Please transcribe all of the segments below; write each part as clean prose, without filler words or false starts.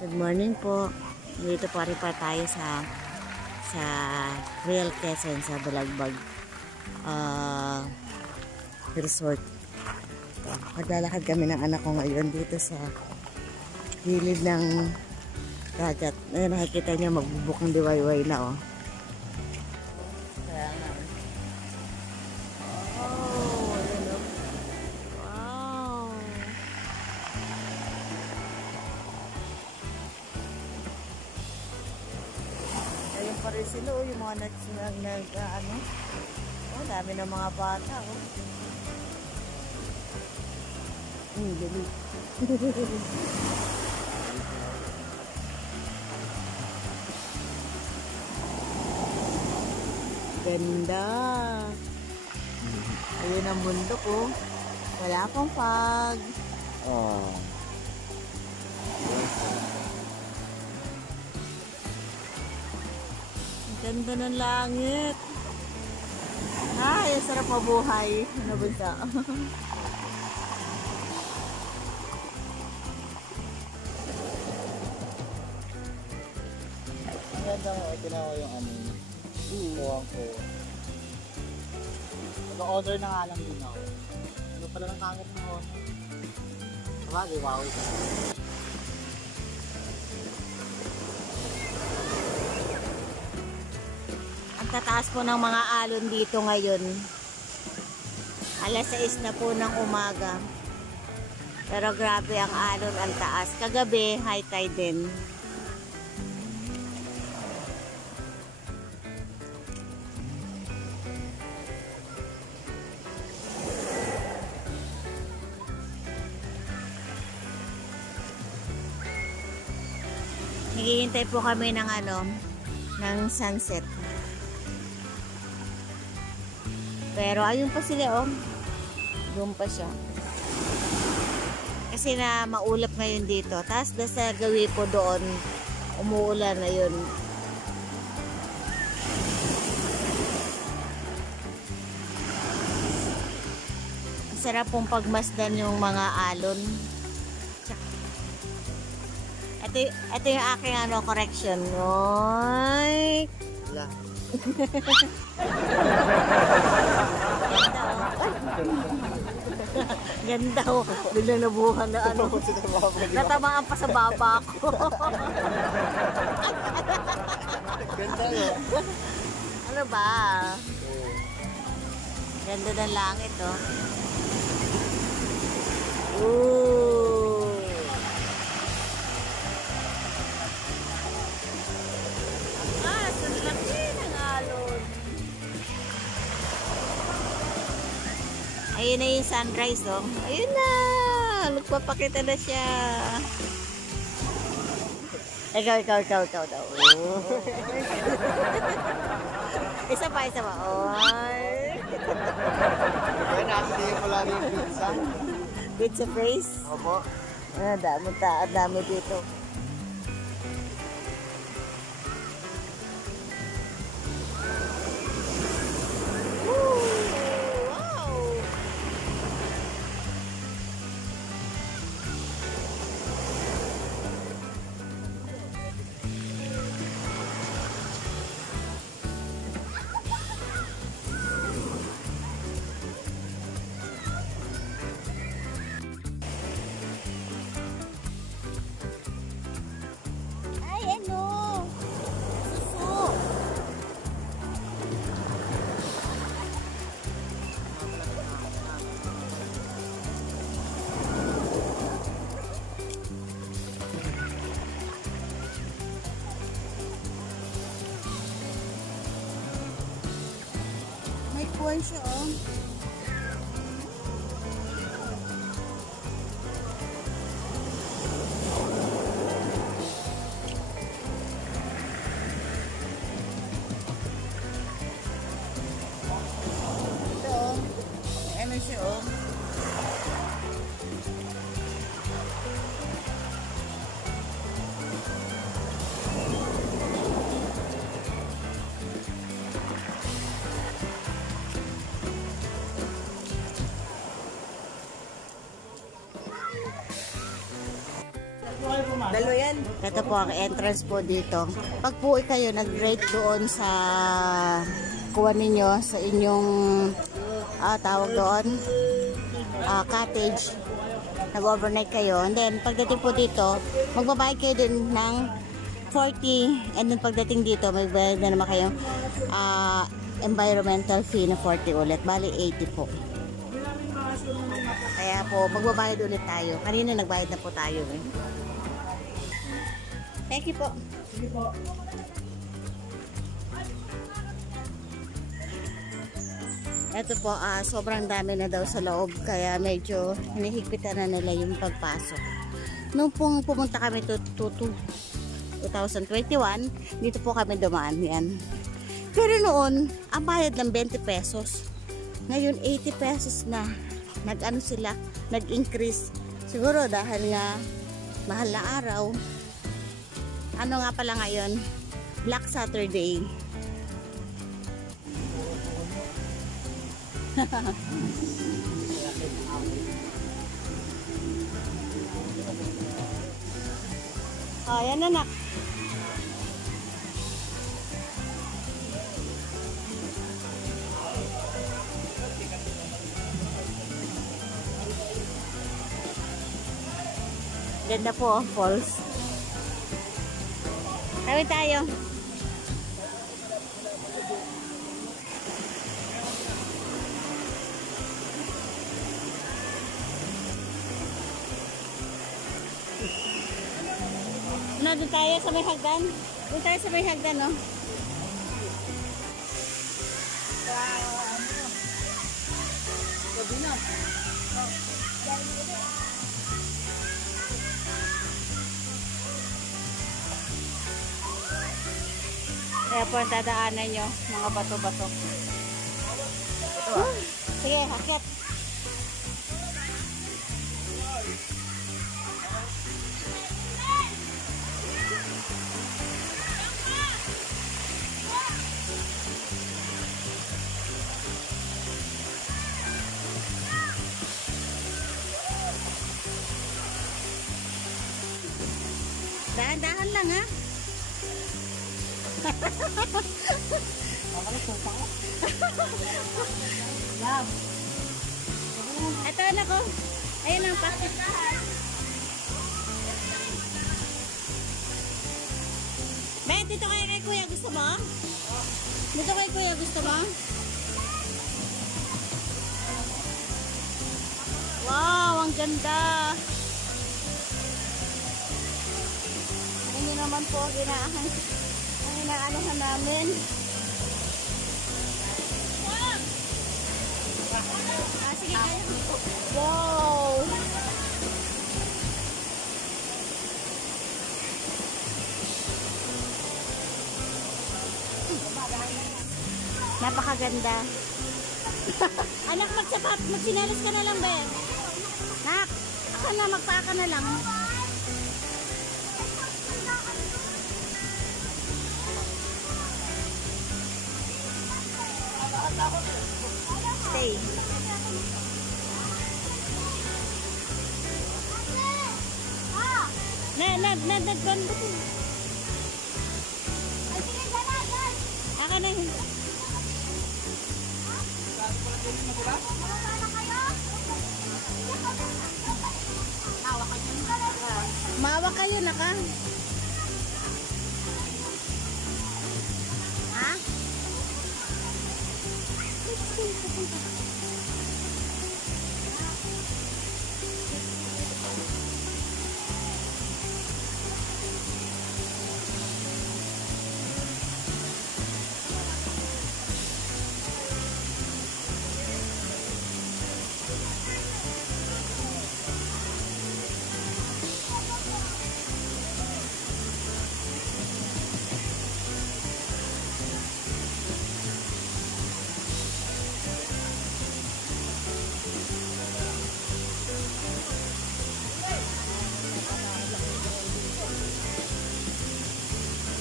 Good morning po. Dito po rin pa tayo sa Real Quezon sa Balagbag Resort. Maglalakad kami ng anak ko ngayon dito sa gilid ng dagat. Ngayon nakikita niyo magbubukang diwayway na oh. Kaya nga. Oh, ayun oh. Wow. Ayun pa rin sila oh, yung mga ano. Oh, dami ng mga bata oh. Dali. Ganda. Ayun ang bundok oh. Wala pang fog. Oh. Ang ganda ng langit. Ay, ang sarap mabuhay. Ano ba ito? Ang ganda mo, tinawa yung ano. Kuwang ko. Nag-order na nga lang din ako. Ano pala ng kanger ng honor? Sabagay, wow. Ang tataas po ng mga alon dito ngayon. Alas 6 na po ng umaga. Pero grabe ang alon, ang taas. Kagabi, high tide din. Naghihintay po kami ng ng sunset. Pero ayun pa sila oh. Doon pa siya. Kasi na maulap ngayon dito. Tapos sa gawi po doon, umuulan na yun. Sarap pong pagmasdan yung mga alon. Ito yung aking correction. Oy. Wala. Ganda oh. Biglang nabuhan na natamaan pa sa baba ko. Ganda yun. Ano ba? Ganda ng langit oh. Ooh. Ayun na yung sunrise oh. Ayun na. Nagpapakita na siya. Ikaw daw. Oh. Isa pa. Oy. Kaya nakatingin pala rin yung pizza. Pizza place? Opo. Dami dito. May kuwan siya oh. Ito oh. Ano siya oh. Dalo yan. Ito po ang entrance po dito. Pag po kayo nag-rate doon sa kuha ninyo sa inyong tawag doon cottage, nag-overnight kayo, and then pagdating po dito magbabayad kayo din ng 40, and then pagdating dito may bayad na naman kayong environmental fee na 40 ulit, bali 80 po. Kaya po magbabayad ulit tayo. Kanina nagbayad na po tayo eh. Thank you po. Sige po. Ito po, sobrang dami na daw sa loob, kaya medyo hinihigpitan na nila yung pagpasok. Nung pumunta kami to 2021, dito po kami dumaan yan. Pero noon, ang bayad ng 20 pesos. Ngayon, 80 pesos na. Nag-ano sila, nag-increase. Siguro dahil nga mahal na araw. Ano nga pala ngayon? Black Saturday. Oh, yan anak. Ganda po, falls. Kami tayo. Ano, doon tayo sa may hagdan? Doon tayo sa may hagdan, no? Gabi na. Kaya po ang dadaanan nyo, mga bato-bato. Ito ah. Sige, hakit. Dahan-dahan lang ha. Makalas yung pako. Lab. Ito anak ko. Ayun ang pakit. Ben, dito kayo kay kuya. Gusto mo? Dito kay kuya. Gusto mo? Wow, ang ganda. Hindi naman po ang inaanohan namin. Sige kayo. Wow! Napakaganda. Anak, magsinelas ka na lang, Ben. Nak, ako na, magpaka na lang. Stay. Nagbanbot. Aka na yun. Mawa kayo naka. Ha?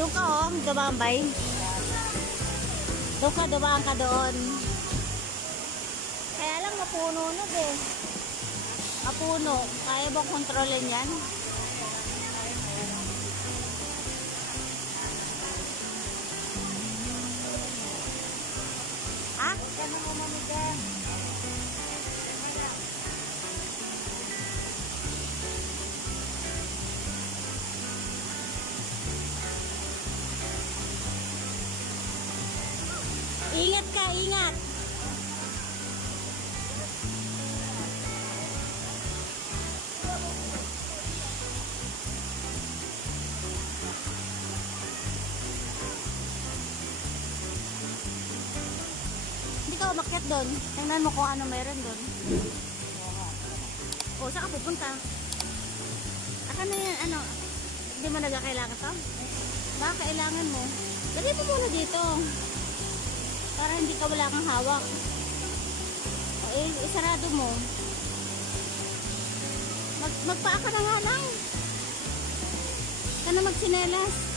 Doon ka oh, dumambay. Doon ka, dumaan ka doon. Kaya lang mapuno na eh. Mapuno. Kaya ba kontrolin yan? Ingat ka, ingat. Hindi ka umakyat doon. Tingnan mo kung ano meron doon. O, saan ka pupunta? Aka na yan, ano? Hindi mo nagkakailangan to? Baka kailangan mo. Dali mo muna dito. Para hindi ka wala kang hawak. O, isarado mo. Magpaa ka na nga lang. Ka na magsinelas.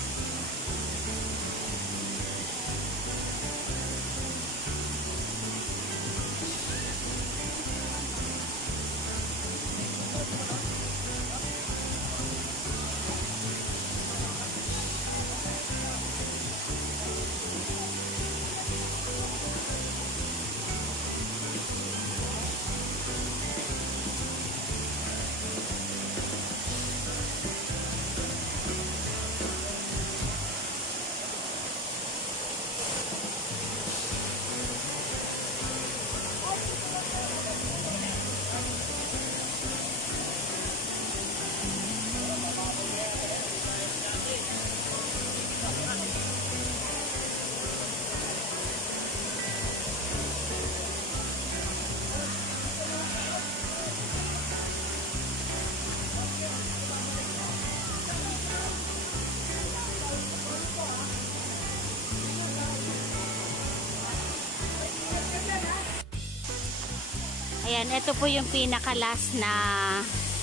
Ayan, ito po yung pinaka-last na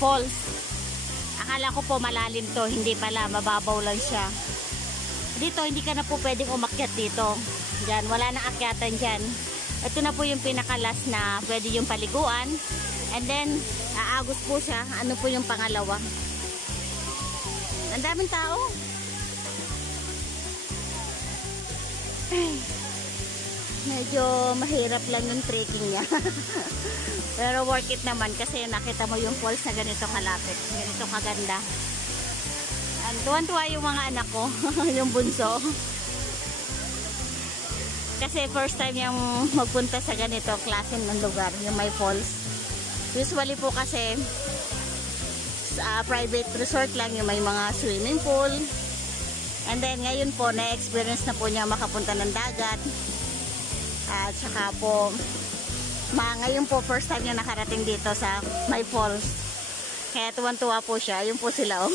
falls. Akala ko po malalim to, hindi pala, mababaw lang siya. Dito, hindi ka na po pwedeng umakyat dito. Diyan, wala na akyatan dyan. Ito na po yung pinaka-last na pwede yung paliguan. And then, aagos po siya. Ano po yung pangalawa? Ang daming tao. Ay. Medyo mahirap lang yung trekking niya. Pero worth it naman kasi nakita mo yung falls na ganito kalapit. Ganito kaganda. And tuwan-tuwa yung mga anak ko. Yung bunso. Kasi first time yung magpunta sa ganito klase ng lugar. Yung may falls. Usually po kasi sa private resort lang yung may mga swimming pool. And then ngayon po na-experience na po niya makapunta ng dagat. At saka po, ngayon po first time niya nakarating dito sa may falls. Kaya tuwan-tuwa po siya. Yun po sila oh.